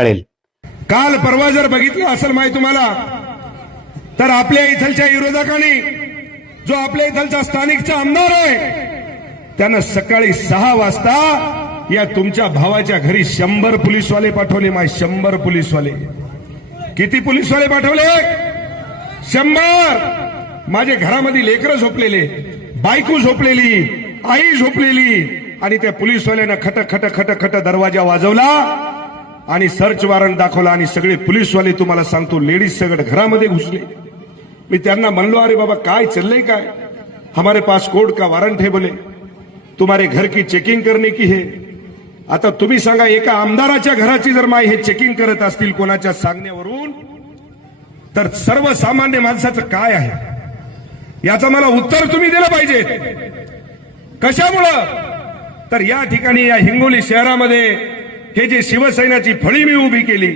कळेल काल परवा जर बघितलं असेल माहिती तुम्हाला तर आपल्या इथलच्या विरोधकांनी जो आपल्या इथलचा स्थानिकचा आमदार आहे त्यानं सकाळी सहा वाजता या तुमच्या भावाच्या घरी शंभर पोलीसवाले पाठवले माय शंभर पोलीसवाले किती पोलीसवाले पाठवले शंभर माझे घरामध्ये लेकरं झोपलेले बायको झोपलेली आई झोपलेली आणि त्या पोलीसवाल्यानं खट खट खट खट दरवाजा वाजवला आणि सर्च वॉरंट दाखवलं आणि सगळे पोलीसवाले तुम्हाला सांगतो लेडीज सगळं घरामध्ये घुसले मी त्यांना म्हणलो अरे बाबा काय चाललंय काय हमारे पास कोर्ट का वारंट है बोले तुम्हारे घर की चेकिंग करणे की हे आता तुम्ही सांगा एका आमदाराच्या घराची जर माय हे चेकिंग करत असतील कोणाच्या सांगण्यावरून तर सर्वसामान्य माणसाचं काय आहे याचं मला उत्तर तुम्ही दिलं पाहिजे कशामुळं तर या ठिकाणी या हिंगोली शहरामध्ये हे जे शिवसेनाची फळी मी उभी केली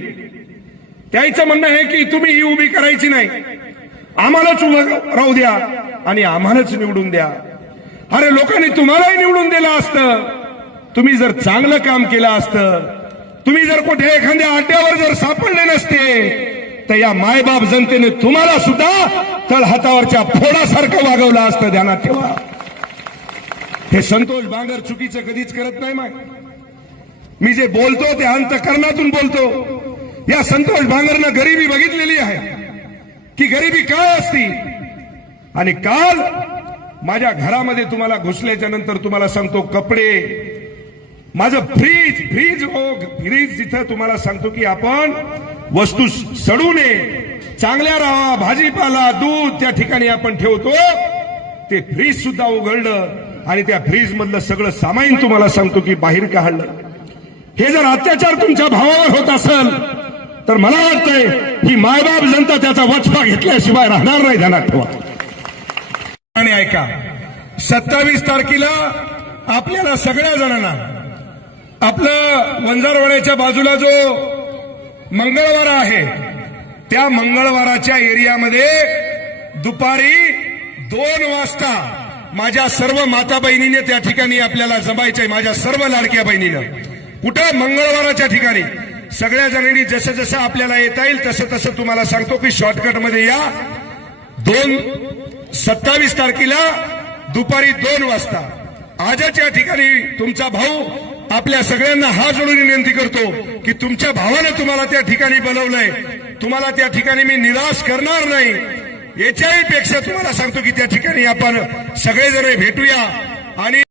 त्याचं म्हणणं आहे की तुम्ही ही उभी करायची नाही आम्हालाच उभं राहू द्या आणि आम्हालाच निवडून द्या अरे लोकांनी तुम्हालाही निवडून दिलं असतं तुम्ही जर चांगलं काम केलं असतं तुम्ही जर कुठे एखाद्या आट्यावर जर सापडले नसते तर या मायबाप जनतेने तुम्हाला सुद्धा हातावरच्या फोडासारखं वागवलं असतं ध्यानात ठेवा हे संतोष बांगर चुकीचं कधीच करत नाही माहिती मी जे बोलतो ते अंतकरणातून बोलतो या संतोष भांगरनं गरिबी बघितलेली आहे की गरिबी काय असती आणि काल माझ्या घरामध्ये तुम्हाला घुसल्याच्या नंतर तुम्हाला सांगतो कपडे माझं फ्रीज फ्रीज हो फ्रीज तिथं तुम्हाला सांगतो की आपण वस्तू सडू नये चांगल्या राहा भाजीपाला दूध त्या ठिकाणी आपण ठेवतो ते फ्रीज सुद्धा उघडलं आणि त्या फ्रीज मधलं सगळं सामाईन तुम्हाला सांगतो की बाहेर काढलं हे जर अत्याचार तुमच्या भावावर होत असेल तर मला वाटतंय ही मायबाप जनता त्याचा वचपा घेतल्याशिवाय राहणार नाही ध्यानात ठेवा आणि ऐका सत्तावीस तारखेला आपल्याला सगळ्या जणांना आपलं वंजारवाड्याच्या बाजूला जो मंगळवार आहे त्या मंगळवाराच्या एरियामध्ये दुपारी दोन वाजता माझ्या सर्व माता बहिणीने त्या ठिकाणी आपल्याला जमायचंय माझ्या सर्व लाडक्या बहिणीनं कुठं मंगळवाराच्या ठिकाणी सगळ्या जणांनी जसं जसं आपल्याला येता येईल तसं तसं तुम्हाला सांगतो की शॉर्टकटमध्ये या दोन सत्तावीस तारखेला दुपारी दोन वाजता आजच या ठिकाणी तुमचा भाऊ आपल्या सगळ्यांना हा जोडून विनंती करतो की तुमच्या भावानं तुम्हाला त्या ठिकाणी बोलवलंय तुम्हाला त्या ठिकाणी मी निराश करणार नाही याच्याही पेक्षा तुम्हाला सांगतो की त्या ठिकाणी आपण सगळेजण भेटूया आणि